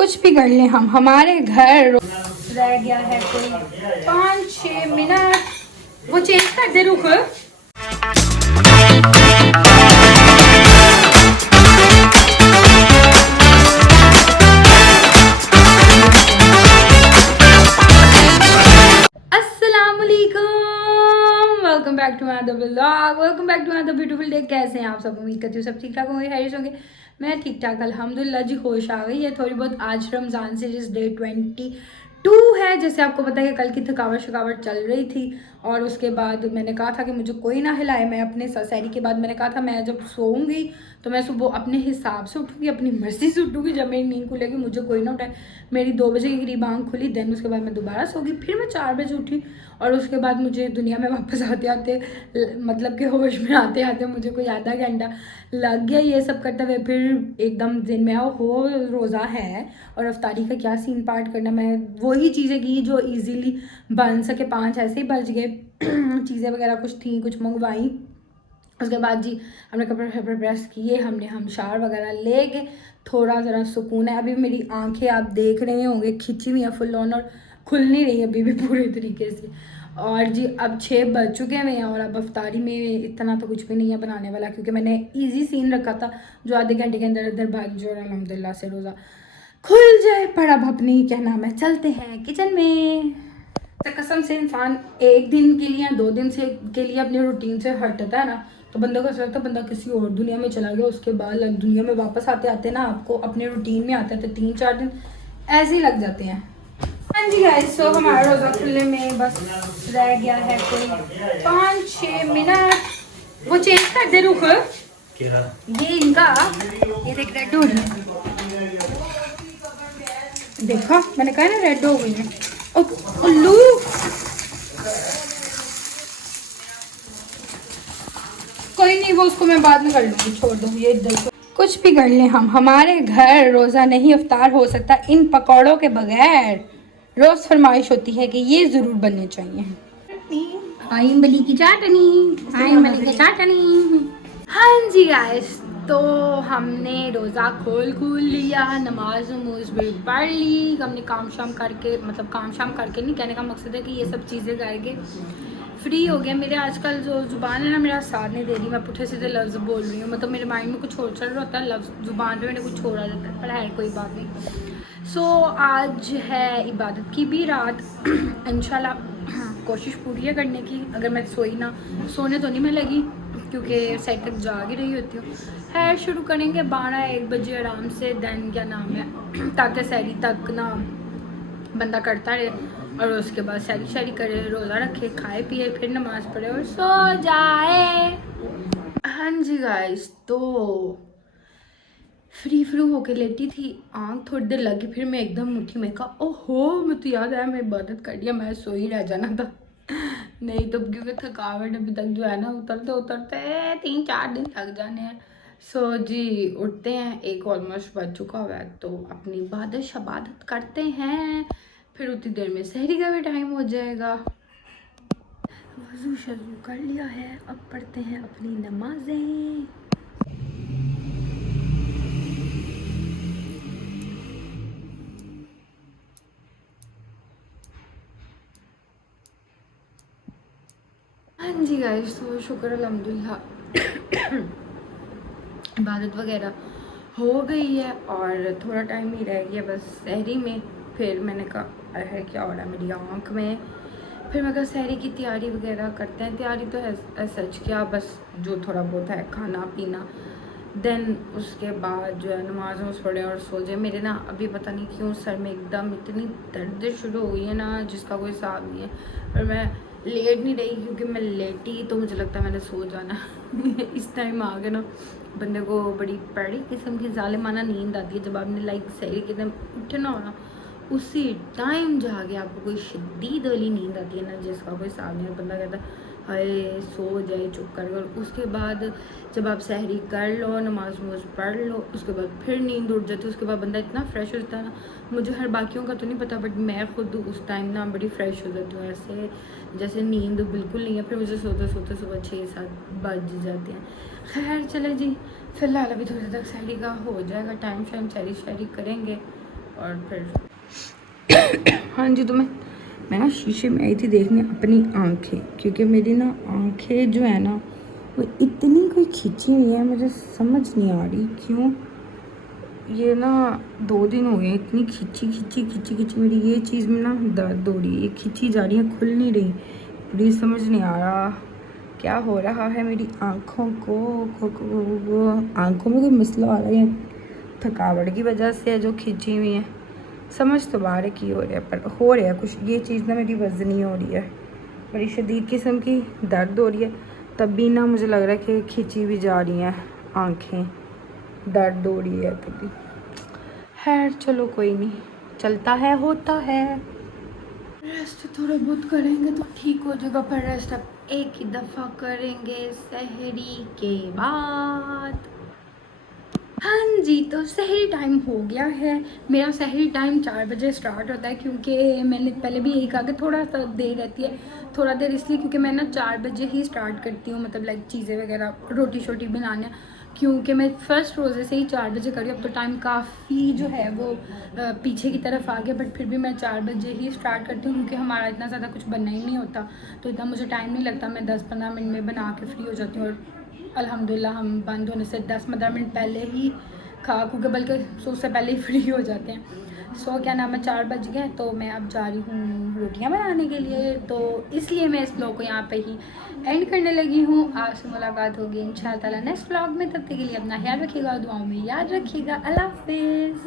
कुछ भी कर लें हम, हमारे घर रह गया है कोई 5-6 मिनट। वो चेंज कर दे रुक। Welcome back to my vlog, welcome back to my beautiful day. कैसे हैं आप सब? उम्मीद करती हूँ सब ठीक ठाक होंगे, हैरिस होंगे। मैं ठीक ठाक अल्हम्दुलिल्लाह जी। होश आ गई है थोड़ी बहुत। आज रमज़ान से जिस डे 22 है, जैसे आपको पता है कि कल की थकावट चल रही थी। और उसके बाद मैंने कहा था कि मुझे कोई ना हिलाए। मैं अपने सहरी के बाद मैंने कहा था मैं जब सोऊंगी तो मैं सुबह अपने हिसाब से उठूँगी, अपनी मर्जी से उठूँगी। जब मेरी नींद खुलेगी मुझे कोई ना उठाए। मेरी 2 बजे के करीब आँख खुली, देन उसके बाद मैं दोबारा सो गई। फिर मैं 4 बजे उठी और उसके बाद मुझे दुनिया में वापस आते आते मतलब कि होश में आते आते मुझे कोई आधा घंटा लग गया ये सब करते हुए। फिर एकदम दिन में हो रोज़ा है और अफ्तारी का क्या सीन पार्ट करना। मैं वही चीज़ें की जो इजीली बन सके। 5 ऐसे ही बच गए। चीज़ें वगैरह कुछ थी, कुछ मंगवाई। उसके बाद जी हमने कपड़े प्रेस किए, हम शावर वगैरह ले गए। थोड़ा ज़रा सुकून है। अभी मेरी आंखें आप देख रहे होंगे खिंची हुई हैं फुल ऑन और खुल नहीं रही अभी भी पूरे तरीके से। और जी अब 6 बज चुके हैं और अब अफ्तारी में इतना तो कुछ भी नहीं है बनाने वाला, क्योंकि मैंने इजी सीन रखा था जो आधे घंटे के अंदर अंदर बन जो अल्हम्दुलिल्लाह से रोज़ा खुल जाए। पर अब अपनी क्या नाम है चलते हैं किचन में। तो कसम से इंसान एक दिन के लिए या 2 दिन से के लिए अपनी रूटीन से हटता है ना, तो बंदे को ऐसा लगता है बंदा किसी और दुनिया में चला गया। उसके बाद दुनिया में वापस आते आते ना आपको अपने रूटीन में आते थे 3-4 दिन ऐसे ही लग जाते हैं। हाँ जी गाइस, सो हमारा रोज़ा खुलने में बस रह गया है कोई 5-6 मिनट। वो चेंज कर दे रुक। ये इनका ये देख रेड हो रही है। देखा मैंने कहा ना रेड हो गई है। उल्लू कोई नहीं, वो उसको मैं बाद में कर लूँगी, छोड़ दो ये इधर। कुछ भी कर लें हम, हमारे घर रोज़ा नहीं अफ्तार हो सकता इन पकौड़ों के बगैर। रोज़ फरमाइश होती है कि ये ज़रूर बनने चाहिए। इमली की चटनी, इमली की चटनी। हाँ जी गाइस, तो हमने रोज़ा खोल लिया, नमाज नमूज भी पढ़ ली। हमने काम शाम करके, मतलब काम शाम करके नहीं, कहने का मकसद है कि ये सब चीज़ें करके फ्री हो गया। मेरे आजकल जो ज़ुबान है ना मेरा साथ नहीं दे रही। मैं पुठे सीधे लफ्ज़ बोल रही हूँ, मतलब मेरे माइंड में कुछ और चल रहा होता है, लफ्ज़ ज़ुबान पे मेरे कुछ और आ जाता है, पर है कोई बात नहीं। सो आज है इबादत की भी रात। इंशाल्लाह कोशिश पूरी है करने की। अगर मैं सोई ना, सोने तो नहीं मैं लगी क्योंकि साइड तक जाग ही रही होती हूँ। है शुरू करेंगे 12-1 बजे आराम से। देन क्या नाम है ताकि सहरी तक ना बंदा करता रहे और उसके बाद सहरी करे, रोज़ा रखे, खाए पिए, फिर नमाज़ पढ़े और सो जाए। हाँ जी गाइस, तो फ्री होके लेटी थी, आँख थोड़ी देर लगी, फिर मैं एकदम उठी। मैं कहा ओहो, मैं तो याद आया मैं इबादत कर लिया, मैं सो ही रह जाना था। नहीं तो क्योंकि थकावट अभी तक जो है ना उतरते 3-4 दिन लग जाने हैं। सो जी उठते हैं, 1 ऑलमोस्ट बज चुका हुआ है, तो अपनी इबादत करते हैं। फिर उतनी देर में सहरी का भी टाइम हो जाएगा। वज़ू शज़ू कर लिया है, अब पढ़ते हैं अपनी नमाजें। हाँ जी गाइस, तो शुक्र अल्हम्दुलिल्लाह इबादत वगैरह हो गई है और थोड़ा टाइम ही रह गया बस सहरी में। फिर मैंने कहा है क्या हो रहा है मेरी आँख में। फिर मैं कहा सहरी की तैयारी वगैरह करते हैं। तैयारी तो है सच क्या, बस जो थोड़ा बहुत है खाना पीना। देन उसके बाद जो है नमाज वमाज पढ़े और सो जाए। मेरे ना अभी पता नहीं क्यों सर में एकदम इतनी दर्द शुरू हो गई है ना जिसका कोई हिसाब नहीं है। और मैं लेट नहीं रही क्योंकि मैं लेटी तो मुझे लगता है मैंने सो जाना। इस टाइम आ गए ना बंदे को बड़ी बड़ी किस्म की जालिमाना नींद आती है। जब आपने लाइक सहरी के दिन उठना हो ना, उसी टाइम जाके आपको कोई शदीद वाली नींद आती है ना जिसका कोई हिसाब नहीं है। बंदा कहता है हाय सो जाए चुप कर। उसके बाद जब आप सहरी कर लो, नमाज वमाज पढ़ लो, उसके बाद फिर नींद उठ जाती है। उसके बाद बंदा इतना फ्रेश हो जाता है ना, मुझे हर बाकियों का तो नहीं पता बट मैं खुद उस टाइम ना बड़ी फ्रेश हो जाती हूँ, ऐसे जैसे नींद बिल्कुल नहीं है। फिर मुझे सोते सोते सुबह 6-7 बज जाते हैं। खैर चले जी, फिलहाल अभी थोड़ी देर तक सहरी का हो जाएगा टाइम शाइम, सहरी करेंगे और फिर हाँ जी, तो मैं ना शीशे में आई थी देखने अपनी आंखें, क्योंकि मेरी ना आंखें जो है ना वो इतनी कोई खींची हुई है, मुझे समझ नहीं आ रही क्यों। ये ना 2 दिन हो गए इतनी खींची मेरी ये चीज़ में ना दर्द हो रही है, ये खींची जा रही है, खुल नहीं रही। मुझे समझ नहीं आ रहा क्या हो रहा है मेरी आँखों को आँखों में कोई मसला आ रहा है, थकावट की वजह से है जो खींची हुई है। समझ तो बाहर है की हो रहा है, पर हो रहा है कुछ। ये चीज़ ना मेरी वज़नी हो रही है, बड़ी शदीद किस्म की दर्द हो रही है, तब भी ना मुझे लग रहा है कि खींची भी जा रही हैं आँखें, दर्द हो रही है तभी। खैर चलो कोई नहीं, चलता है होता है। रेस्ट थोड़ा बहुत करेंगे तो ठीक हो जाएगा, पर रेस्ट अब एक ही दफ़ा करेंगे सहरी के बाद। हाँ जी, तो सहरी टाइम हो गया है। मेरा सहरी टाइम 4 बजे स्टार्ट होता है, क्योंकि मैंने पहले भी यही कहा कि थोड़ा सा देर रहती है। थोड़ा देर इसलिए क्योंकि मैं ना 4 बजे ही स्टार्ट करती हूँ, मतलब लाइक चीज़ें वगैरह रोटी शोटी बनाने, क्योंकि मैं फ़र्स्ट रोज़े से ही 4 बजे करी। अब तो टाइम काफ़ी जो है वो पीछे की तरफ आ गया, बट फिर भी मैं 4 बजे ही स्टार्ट करती हूँ, क्योंकि हमारा इतना ज़्यादा कुछ बनना ही नहीं होता, तो इतना मुझे टाइम नहीं लगता। मैं 10-15 मिनट में बना के फ्री हो जाती हूँ, और अल्हम्दुलिल्लाह हम बंद होने से 10-15 मिनट पहले ही खा क्योंकि बल्कि सो से पहले ही फ्री हो जाते हैं। सो क्या नाम है, 4 बज गए, तो मैं अब जा रही हूँ रोटियाँ बनाने के लिए, तो इसलिए मैं इस ब्लॉग को यहाँ पे ही एंड करने लगी हूँ। आपसे मुलाकात होगी इंशाअल्लाह ताला नेक्स्ट ब्लॉग में, तब तक के लिए अपना ख्याल रखिएगा, दुआओं में याद रखिएगा। अल्लाह हाफिज़।